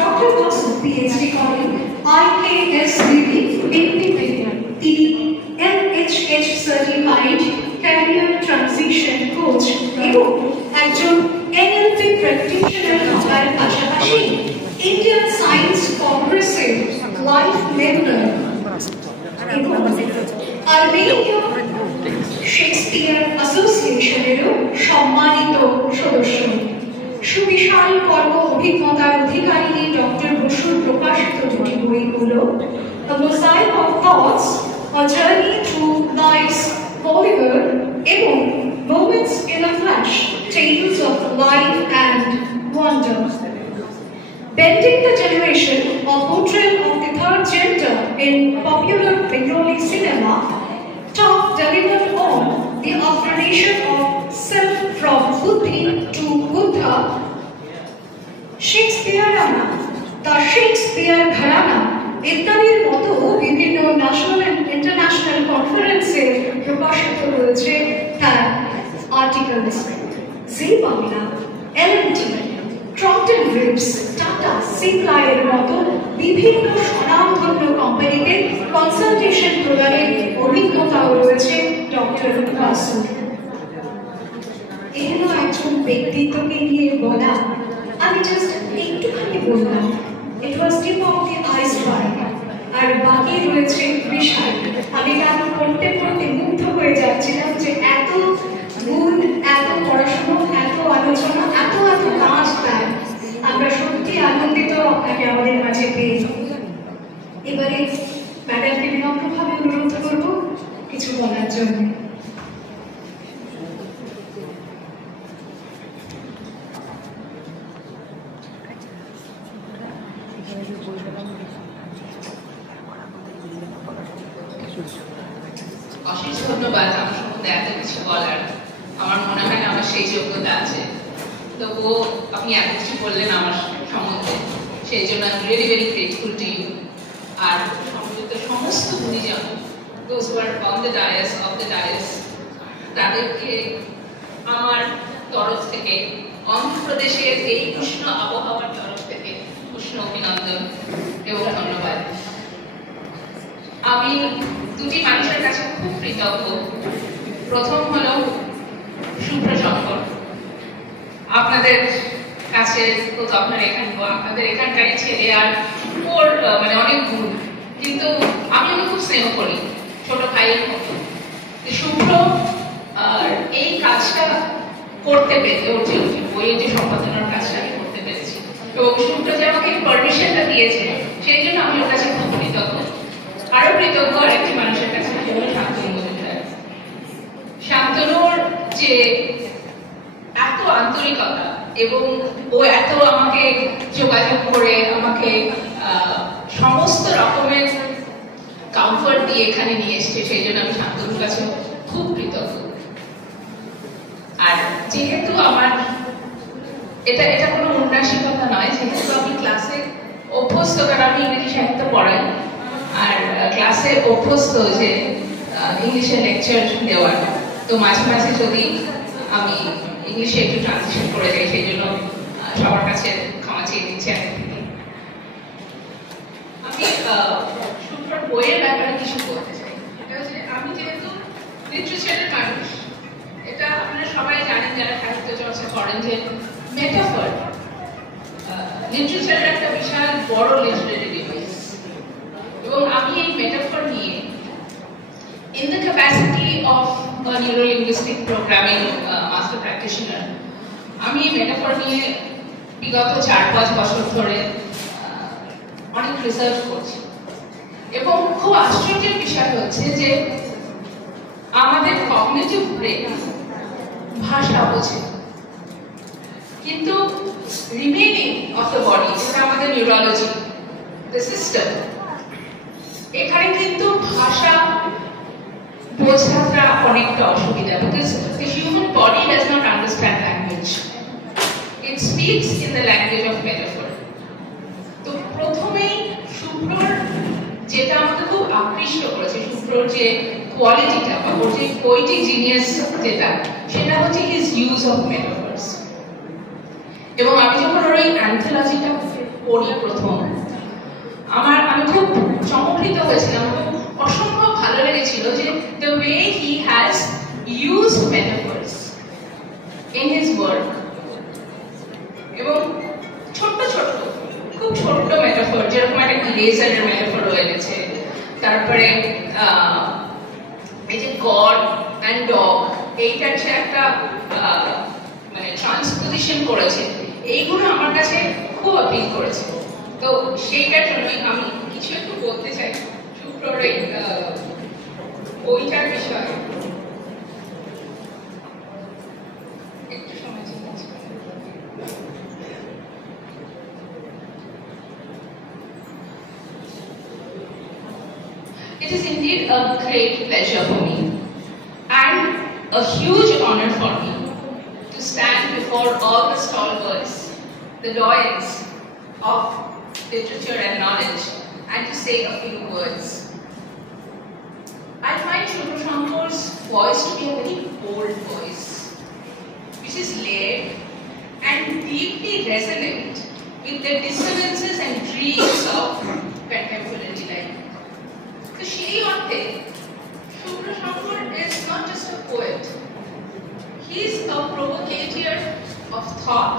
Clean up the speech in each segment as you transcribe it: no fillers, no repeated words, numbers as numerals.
ডক্টর বসু পিএইচডি করেন IKSBB এমপিতে। তিনি LHH certified career transition coach এবং একজন NLP প্র্যাকটিশনার হওয়ার পাশাপাশি ইন্ডিয়ান সায়েন্স কংগ্রেসের লাইফ মেম্বার এবং আর্মেনীয় শেক্সপিয়ার অ্যাসোসিয়েশনেরও সম্মানিত সদস্য। সুবিশাল কর্ম অভিজ্ঞতার অধিকারী ডক্টর বসুর প্রকাশিত দুটি বই হলো A Mosaic of Thoughts, A Journey Through Life's Polymer এবং Moments in a Flash, Tales of Life and Wonder. Bending the Generation, a portrayal of the third gender in popular Bengali cinema, talk delivered on the affirmation of self from Buddhi to Buddha, Shakespeareana, the Shakespeare Gharana, ইত্যাদির মতো বিভিন্ন national and international কনফারেন্সে প্রকাশিত হয়েছে তার articles. Zee Bangla, L&T, Crompton Greaves, Tata, সিপ্লাইয়ের মতো বিভিন্ন স্বনামধন্য কোম্পানিতে কনসালটেশন প্রদানের অভিজ্ঞতাও রয়েছে ডক্টর বসুর। এগুলো একজন ব্যক্তিত্বকে নিয়ে বলা, আমি জাস্ট একটুখানি বললাম, ইট ওয়াজ টিপ অফ দি আইসবার্গ, আর বাকি রয়েছে বিশাল। আমি গান পড়তে পড়তে মুগ্ধ হয়ে যাচ্ছিলাম যে এত গুণ, এত পড়াশোনা, এত আলোচনা, এত এত নাচ গান। আমরা সত্যি আনন্দিত আপনাকে আমাদের মাঝে পেয়ে। এবারে ম্যাডামকে বিনম্রভাবে অনুরোধ করব কিছু বলার জন্য। অশেষ ধন্যবাদ আমার সম্বন্ধে এত কিছু বলার। আমার মনে হয় না আমার সেই যোগ্যতা আছে, তবুও আপনি এত কিছু বললেন আমার সম্বন্ধে, সেই জন্য আমি really very grateful to you. আর সম্মিলিত সমস্ত গুণীজন, those who are on the dais, of the dais, তাদেরকে আমার তরফ থেকে, অন্ধ্রপ্রদেশের এই উষ্ণ আবহাওয়ার তরফ থেকে উষ্ণ অভিনন্দন এবং ধন্যবাদ। আমি দুটি মানুষের কাছে খুব কৃতজ্ঞ। প্রথম হলো শুভ্র শঙ্কর, আপনাদের কাছে তো আপনার আপনাদের এখানকারই ছেলে, আর ওর মানে অনেক গুণ, কিন্তু আমি ওকে খুব স্নেহ করি, ছোট ভাইয়ের মতো। শুভ্র এই কাজটা করতে পেরেছে, ওর যে বইয়ের যে সম্পাদনার কাজটা আমি করতে পেরেছি, এবং শুভ্র যে আমাকে পারমিশনটা দিয়েছে, সেই জন্য আমি ওর কাছে খুব কৃতজ্ঞ। আরো কৃতজ্ঞ আরেকটি মানুষের কাছে, শান্তনু মজুমদার। শান্তনুর যে এত আন্তরিকতা, এবং ও এত আমাকে যোগাযোগ করে আমাকে সমস্ত রকমের কমফর্ট দিয়ে এখানে নিয়ে এসছে, সেই জন্য আমি শান্তনুর কাছে খুব কৃতজ্ঞ। আর যেহেতু আমার এটা কোনো উন্নাসিকতা নয়, যেহেতু আমি ক্লাসে অভ্যস্ত, কারণ আমি ইংরেজি সাহিত্য পড়াই, আর ক্লাসে অভ্যস্ত যে ইংলিশে লেকচার দেওয়ার, তো মাঝে মাঝে যদি আমি ইংলিশে একটু ট্রান্সলেশন করে যাই, সেই জন্য সবার কাছে ক্ষমা চেয়ে দিচ্ছি। আমি শুভ্রর বইয়ের ব্যাপারে কিছু বলতে চাই। এটা হচ্ছে, আমি যেহেতু লিটারেচারের মানুষ, এটা আপনারা সবাই জানেন যারা সাহিত্য চর্চা করেন, যে মেটাফর লিটারেচারের একটা বিশাল বড় লিটারেরি ডিভাইস, এবং আমি এই মেটাফর নিয়ে in the capacity of a neuro-linguistic programming master practitioner, আমি এই মেটাফর নিয়ে বিগত 4-5 বছর ধরে অনেক রিসার্চ করছি, এবং খুব আশ্চর্যের বিষয় হচ্ছে যে আমাদের কগনিটিভ ব্রেন ভাষা বোঝে, কিন্তু রিমেইনিং অফ দ্য বডি, যেটা আমাদের নিউরোলজি, দ্য সিস্টেম, এখানে কিন্তু ভাষা বোঝাটা অনেকটা অসুবিধা, because the human body does not understand language. It speaks in the language of metaphor. তো প্রথমেই শুভ্রর যেটা আমাকে খুব আকৃষ্ট করেছে, শুভ্রর যে কোয়ালিটিটা বা ওর যে পোয়েটিক জিনিয়াস যেটা, সেটা হচ্ছে his use of metaphors। এবং আমি যখন ওর এই অ্যান্থোলজিটা পড়ি মেটাফর, যেরকম একটা ইরেজারের মেটাফর রয়েছে, তারপরে এই যে গড অ্যান্ড ডগ, এইটার যে একটা মানে ট্রান্সপোজিশন করেছে, এইগুলো আমার কাছে খুব অপিল করেছে। তো সেইটার জন্যই আমি কিছু একটু বলতে চাই শুভ্রর এই বইটার বিষয়ে। একটু সময় চাইছি। It is indeed a great pleasure for me and a huge honor for me to stand before all the stalwarts, the doyens of literature and knowledge, and to say a few words. I find Shubhra Shankar's voice to be a very bold voice, which is layered and deeply resonant with the dissonances and dreams of contemporary life. So সেই অর্থে Shubhra Shankar is not just a poet. He is a provocateur of thought,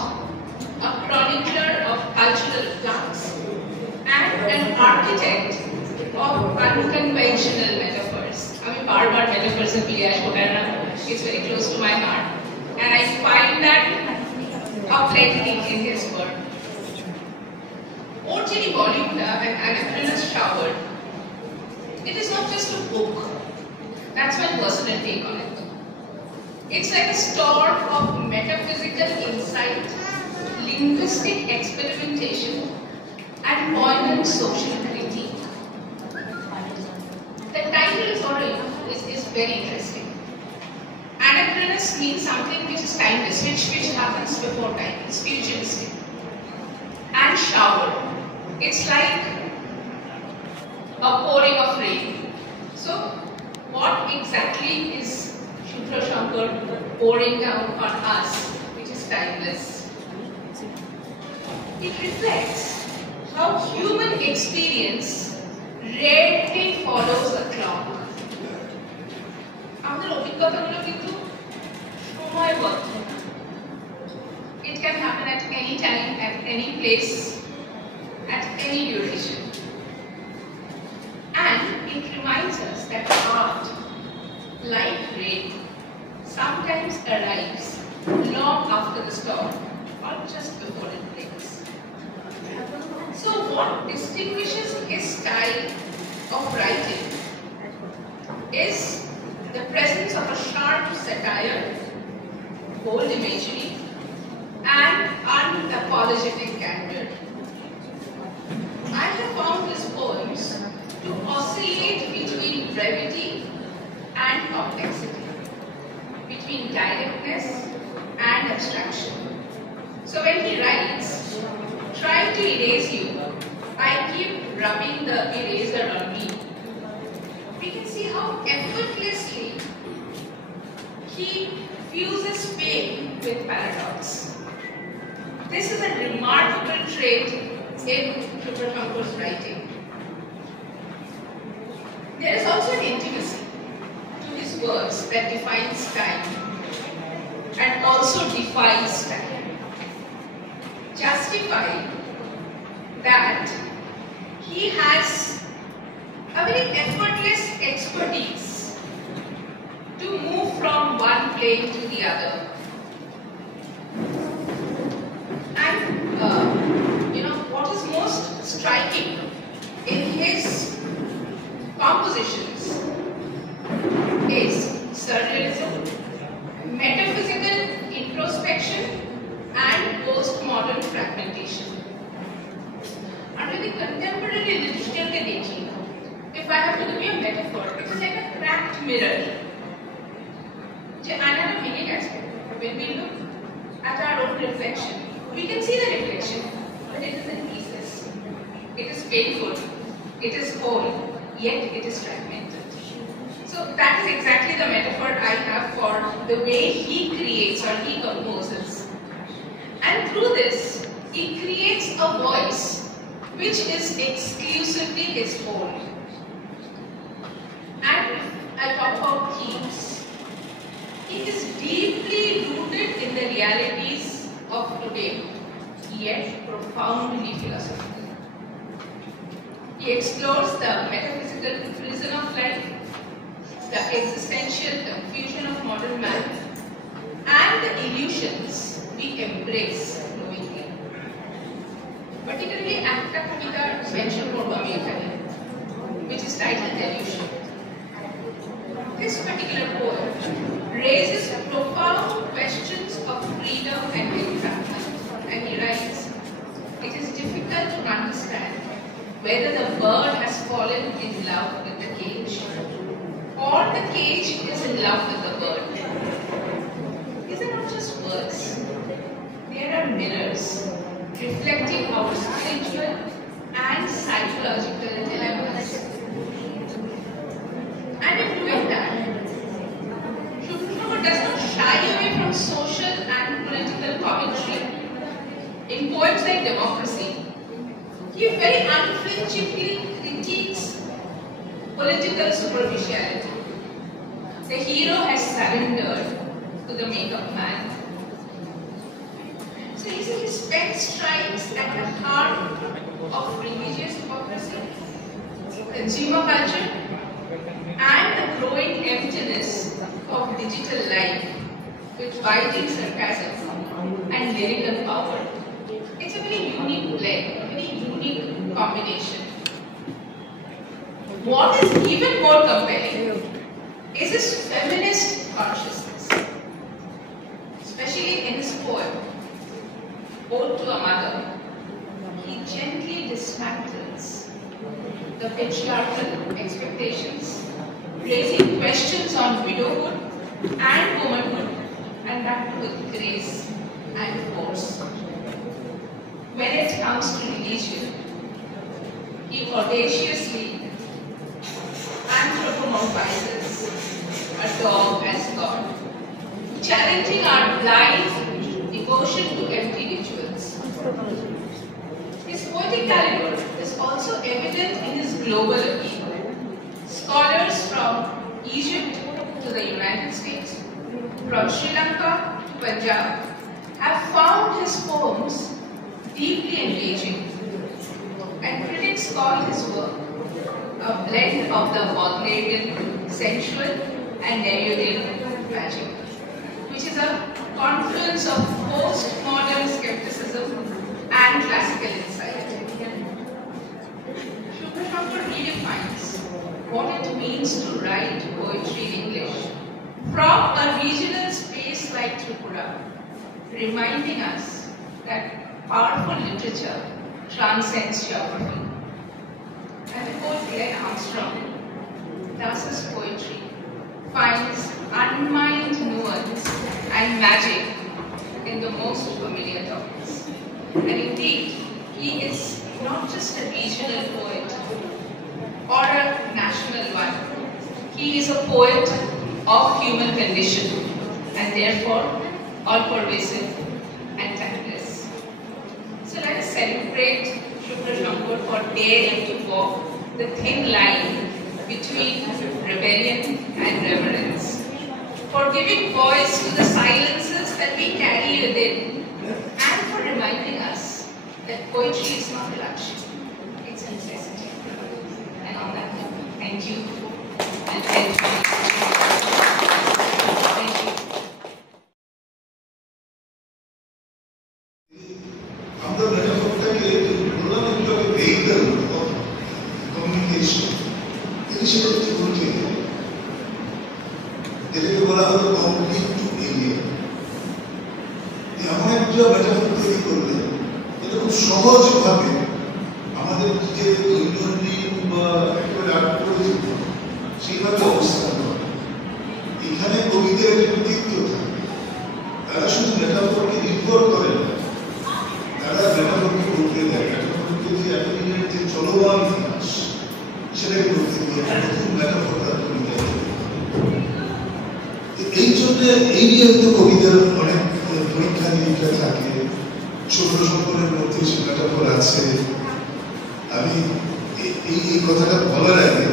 a chronicler of cultural flux, and an architect of unconventional metaphors. আমি বারবার metaphors এ ফিরে আসবো, কারণ it's very close to my heart, and I find that authentic in his work. ওর যিনি বলিউডটা and Anapurna's Shower, it is not just a book. That's my personal take on it. It's like a store of metaphysical insight, linguistic experimentation, and poignant social critique. The title is very interesting. Anachronous means something which is timeless, which happens before time. It's futuristic. And shower, it's like a pouring of rain. So, what exactly is Shubhra Shankar pouring down on us, which is timeless? It reflects how human experience rarely follows a clock. আমাদের অভিজ্ঞতাগুলো কিন্তু সময়বদ্ধ। It can happen at any time, at any place, at any duration. And it reminds us that art, like rain, sometimes arrives long after the storm or just before it breaks. So what distinguishes his style of writing is the presence of a sharp satire, bold imagery, and unapologetic candor. I have found his poems to oscillate between brevity and complexity, between directness and abstraction. So when he writes, trying to erase you, I keep rubbing the eraser on me. We can see how effortlessly he fuses pain with paradox. This is a remarkable trait in Shubhra Shankar's writing. There is also an intimacy to his works that defines time and also defies time. Justifying that he has a very effortless expertise to move from one plane to the other. And what is most striking in his compositions is surrealism, metaphysical introspection, and postmodern fragmentation. Under the contemporary literature, if I have to give you a metaphor, it is like a cracked mirror. When we look at our own reflection, we can see the reflection, but it is an thesis. It is painful, it is whole, yet it is fragmented. So that is exactly the metaphor I have for the way he creates or he composes. And through this, he creates a voice which is exclusively his own. And I talk about themes. He is deeply rooted in the realities of today, yet profoundly philosophical. He explores the metaphysical prison of life, the existential confusion of modern man, and the illusions we embrace knowingly. Particularly, একটা কবিতা mention করব আমি এখানে, which is titled Delusion. This particular poem raises profound questions of freedom and entrapment, and he writes, "It is difficult to understand whether the bird has fallen in love with the cage, or the cage is in love with the bird." These are not just words, they are mirrors reflecting our spiritual and psychological dilemmas. And in doing that, Shubhra does not shy away from social and political commentary. In poems like Democracy, he very unflinchingly critiques political superficiality. The hero has surrendered to the make-up man. So he says his pen strikes at the heart of religious hypocrisy, consumer culture, and the growing emptiness of digital life with biting sarcasm and lyrical power. It's a very unique blend, a very unique combination. What is even more compelling is his feminist consciousness, especially in his poem, Ode to a Mother. He gently dismantles the patriarchal expectations, raising questions on widowhood and womanhood, and that with grace and force. When it comes to religion, he audaciously anthropomorphizes a dog as God, challenging our blind devotion to empty rituals. His poetic caliber is also evident in his global appeal. Scholars from Egypt to the United States, from Sri Lanka to Punjab, have found his poems deeply engaging, and critics call his work a blend of the Wagnerian sensual and Nerudian tragic, which is a confluence of postmodern skepticism and classical insight. Shubhra Shankar redefines what it means to write poetry in English from a regional space like Tripura, reminding us that powerful literature transcends geography. And the poet Glenn Armstrong, Das's poetry finds unmined nuance and magic in the most familiar topics. And indeed, he is not just a regional poet or a national one. He is a poet of human condition, and therefore all-pervasive and timeless. So let us celebrate Shubhra Shankar for daring to walk the thin line between rebellion and reverence, for giving voice to the silences that we carry within, and for reminding us that poetry is not a luxury, it's a necessity. And on that note, thank you. And thank you. Thank you. আমরা মেটাফোরটাকে বললাম একটা vehicle of communication, কিন্তু সেটা হচ্ছে উল্টে, এটাকে বলা হলো কমপ্লিট টু এলিয়েন। এমন একটা মেটাফোর তৈরি করলে এটা খুব সহজভাবে আমাদের যে দৈনন্দিন বা একেবারে আটপরিচিত সেইভাবে অবস্থান করে। এখানে কবিদের একটা কৃতিত্ব থাকে, তারা শুধু মেটাফোরকে নির্ভর করে না, তারা মেটাফোরকে বলতে দেয়, মেটাফোরকে যে এতদিনের যে চলমান ইতিহাস সেটাকে বলতে দিয়ে নতুন মেটাফোর তার কবিতায়। এই জন্য এই নিয়ে তো কবিদের অনেক পরীক্ষা নিরীক্ষা থাকে, শুভ্র শঙ্করের মধ্যে সে মেটাফোর আছে। আমি এই কথাটা বলার আগে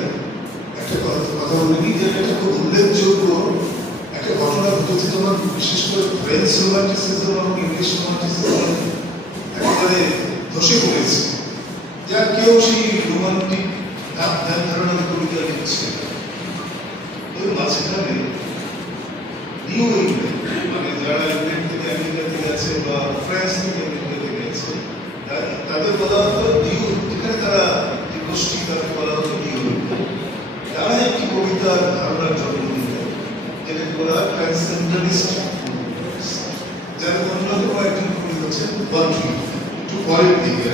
একটা কথা বলে নিই, যে একটা খুব উল্লেখযোগ্য একটা ঘটনা ঘটেছে তোমার, বিশেষ করে ফ্রেঞ্চ রোমান্টিসিজম এবং ইংলিশ রোমান্টিসিজম একেবারে ধসে পড়েছে। যা কেউ সেই রোমান্টিক ধ্যান ধারণার কবিতা লিখছে, ওই মাঝখানে নিউ ইংল্যান্ড, মানে যারা ইংল্যান্ড থেকে আমেরিকাতে গেছে বা ফ্রান্স থেকে আমেরিকাতে গেছে, তাদের বলা হতো নিউ, যেখানে তারা যে গোষ্ঠী তাদের বলা হতো নিউ ইংল্যান্ড, তারা একটি কবিতার ধারণার জন্ম দিত যেটাকে বলা হয় ট্রান্সেন্ডেন্টালিস্ট, যার অন্যতম একজন কবি হচ্ছেন ওয়াল্ট হুইটম্যান। একটু পরের দিকে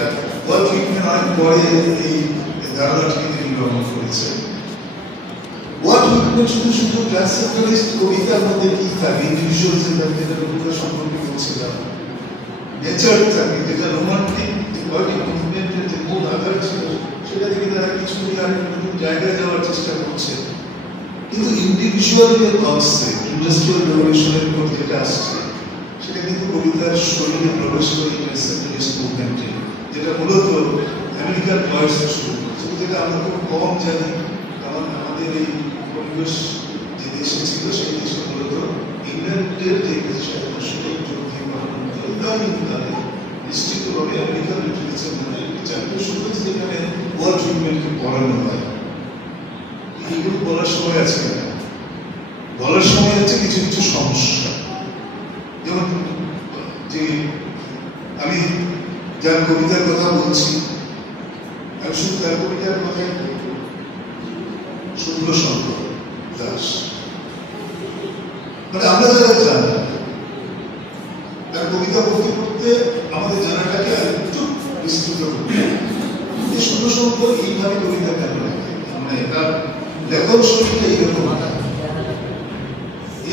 ওয়াল্ট হুইটম্যান অনেক পরে এই ধারণাটিকে তিনি গ্রহণ করেছেন। ওয়াল্ট হুইটম্যান শুধু শুধু ট্রান্সেন্ডেন্টালিস্ট কবিতার মধ্যে কি থাকে, ইন্ডিভিজুয়ালসের যেটা কবিতা সম্পর্কে বলছিলাম, নেচার থাকে, যেটা রোমান্টিক যে পয়েটিক মুভমেন্টের যে মূল আধার ছিল, সেটা থেকে তারা কিছু নতুন জায়গায় যাওয়ার চেষ্টা করছে। কিন্তু ইন্ডিভিজুয়াল যে কনসেপ্ট ইন্ডাস্ট্রিয়াল রেভলিউশনের পর যেটা আসছে, সেটা কিন্তু কবিতার শরীরে প্রবেশ করে ট্রান্সেন্ডেন্টালিস্ট মুভমেন্টে, যেটা মূলত আমেরিকান ভয়েস শুরু করছে, যেটা আমরা খুব কম জানি। কারণ আমাদের এই পরিবেশ যে দেশে ছিল, সেই দেশে মূলত ইংল্যান্ডের যে সুযোগ যোগী ইদানিং তাদের নিশ্চিতভাবে আমেরিকান লিটারেচার মানে জাতীয় সঙ্গীত যেখানে ওয়ার্ল্ড হুইটম্যানকে পড়ানো হয়। এইগুলো বলার সময় আছে না, বলার সময় আছে কিছু কিছু সমস্যা। যেমন যে আমি যার কবিতার কথা বলছি, আমি শুধু তার কবিতার কথাই বলব, শুভ্রশঙ্কর দাস। মানে আমরা যারা জানি, তার কবিতা পড়তে পড়তে আমাদের জানাটাকে আরেকটু বিস্তৃত করতে হবে। শুভ্রশঙ্কর এইভাবে কবিতা কেন লেখে, মানে তার লেখন শৈলীটা এইরকম,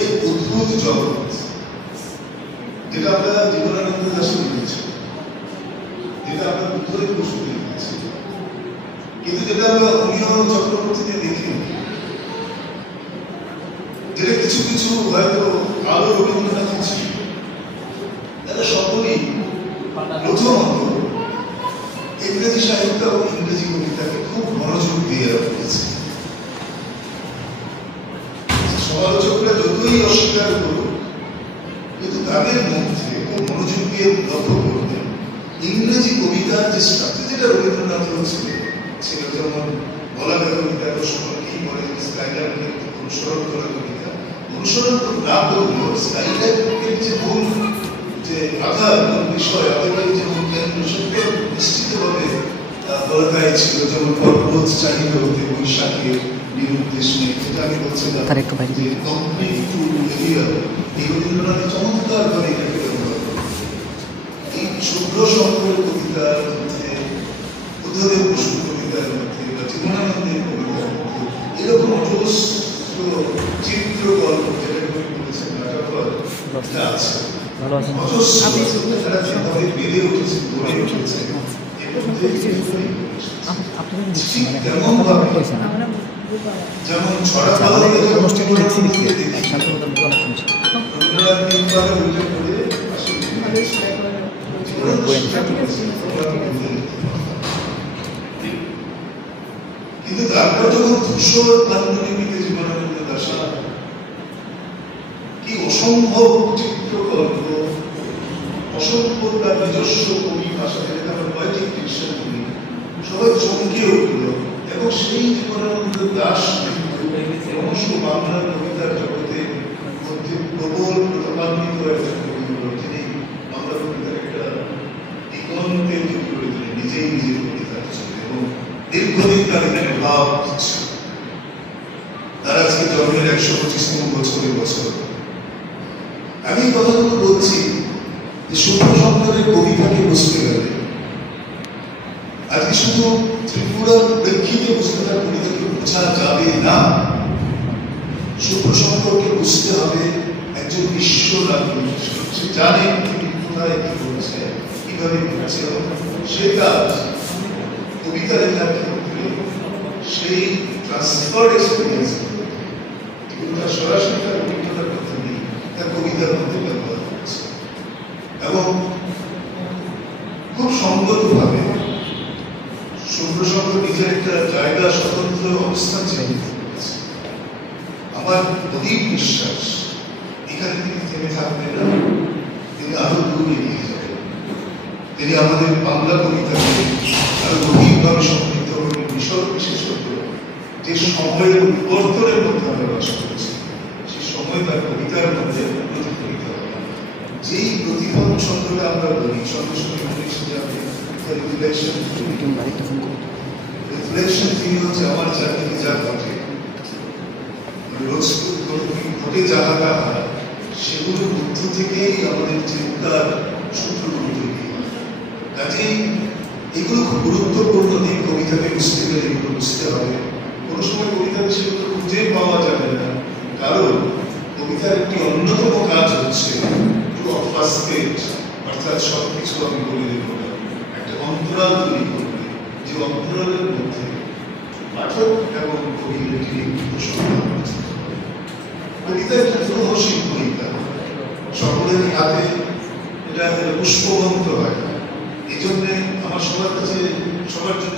এই অদ্ভুত জগৎ যেটা আমরা জীবনানন্দ দাশে লিখেছি, যেটা আমরা বুদ্ধদেব বসুতে লিখেছি, কিন্তু যেটা আমরা অমিয় চক্রবর্তীতে দেখি, যেটা কিছু কিছু হয়তো আরো রবীন্দ্রনাথ ছিল, তারা সকলেই প্রথমত ইংরেজি সাহিত্য এবং ইংরেজি কবিতাকে খুব মনোযোগ দিয়ে রেখেছে। সমালোচকরা যতই অস্বীকার করুক, কিন্তু তাদের মধ্যে খুব মনোযোগ দিয়ে লক্ষ্য করতেন ইংরেজি কবিতার যে স্ট্রাকচার, যেটা রবীন্দ্রনাথেরও ছিল, যেমন বলাকা কবিতার সকলকেই বলে স্কাইলারকে অনুসরণ করা কবিতা, অনুসরণ না করলেও স্কাইলারের যে মূল যে আধার, মূল বিষয়, আধারের যে মূল কেন্দ্র, সেটা নিশ্চিতভাবে বলাকায় ছিল। যেমন পর্বত চাহিদা হতে বৈশাখের নিরুদ্দেশ নেই, যেটা আমি বলছিলাম যে কমপ্লিট টু এরিয়া, এই রবীন্দ্রনাথের চমৎকার ভাবে এটাকে ব্যবহার করে। এই শুভ্রশঙ্কর কবিতার মধ্যে, বুদ্ধদেব বসুর কবিতার মধ্যে বা জীবনানন্দের কবিতার মধ্যে এরকম অজস্র চিত্র গল্প, যেটা কবি বলেছেন নাটকর, এটা আছে। অজস্র তারা যেভাবে বেড়ে উঠেছে, গড়ে উঠেছে, তেমন ভাবে যেমন ছড়া পালনে রবীন্দ্রনাথ কিন্তু তারপর যখন ধূসর পাণ্ডুলিপিতে জীবনানন্দ দাশা কি অসম্ভব চিত্রকল্প, অসংখ্য তার নিজস্ব কবি ভাষা, যেটা আমরা পয়েটিক ডিকশন করি, সবাই চমকে উঠল। এবং সেই জীবনানন্দ দাশ ক্রমশ বাংলার কবিতার জগতে মধ্যে প্রবল প্রতিভান্বিত একজন কবি হল। তিনি বাংলা কবিতার একটা দিগন্তে তৈরি করে দিলেন নিজেই নিজের কবিতার জন্য, এবং দীর্ঘদিন তার এখানে ভাব হচ্ছে। তার আজকে জন্মের 125তম বছরের বছর। আমি এই কথাগুলো বলছি যে শুভ্রশঙ্করের কবিতাকে বুঝতে গেলে আজকে শুধু ত্রিপুরার প্রেক্ষিতে বুঝতে তার কবিতাকে বোঝা যাবে না, শুভ্রশঙ্করকে বুঝতে হবে একজন বিশ্ব নাগরিক, সে জানে তিনি কোথায় কি করছে, কিভাবে করছে, সে কাজ কবিতা লেখার ক্ষেত্রে সেই ট্রান্সফার্ড এক্সপিরিয়েন্স, কিন্তু তার সরাসরি তার অভিজ্ঞতার মধ্যে নেই, তার কবিতার মধ্যে ব্যবহার করছে। এবং খুব সঙ্গতভাবে শুভ্রশঙ্কর নিজের একটা জায়গা, স্বতন্ত্র অবস্থান চিহ্নিত করেছে। আমার অধিক বিশ্বাস এখানে তিনি থেমে থাকবেন না, তিনি আরো দূর এগিয়ে যাবেন। তিনি আমাদের বাংলা কবিতাকে আরো গভীর হলে আমরা বলি সঙ্গে সঙ্গে ইংলিশে যাবে রিফ্লেকশন। রিফ্লেকশন কি হচ্ছে আমার চারদিকে যা ঘটে, রোজ ঘটে যাহা তাহা, সেগুলোর মধ্য থেকেই আমাদের চিন্তার সূত্রগুলো তৈরি হয়। কাজেই এগুলো খুব গুরুত্বপূর্ণ দিক, কবিতাকে বুঝতে গেলে এগুলো বুঝতে হবে। কোনো সময় কবিতাকে সেগুলো খুঁজে পাওয়া যাবে না, কারণ কবিতার একটি অন্যতম কাজ হচ্ছে টু অবফাস্কেট, অর্থাৎ সবকিছু আমি বলে দেব না, একটা অন্তরাল তৈরি করবে, যে অন্তরালের মধ্যে পাঠক এবং কবির একটি সংলাপ আছে। কবিতা একটা রহস্যিক কবিতা, সকলের হাতে এটা পুষ্পবন্ত হয়। এই জন্যে আমার সবার কাছে সবার জন্য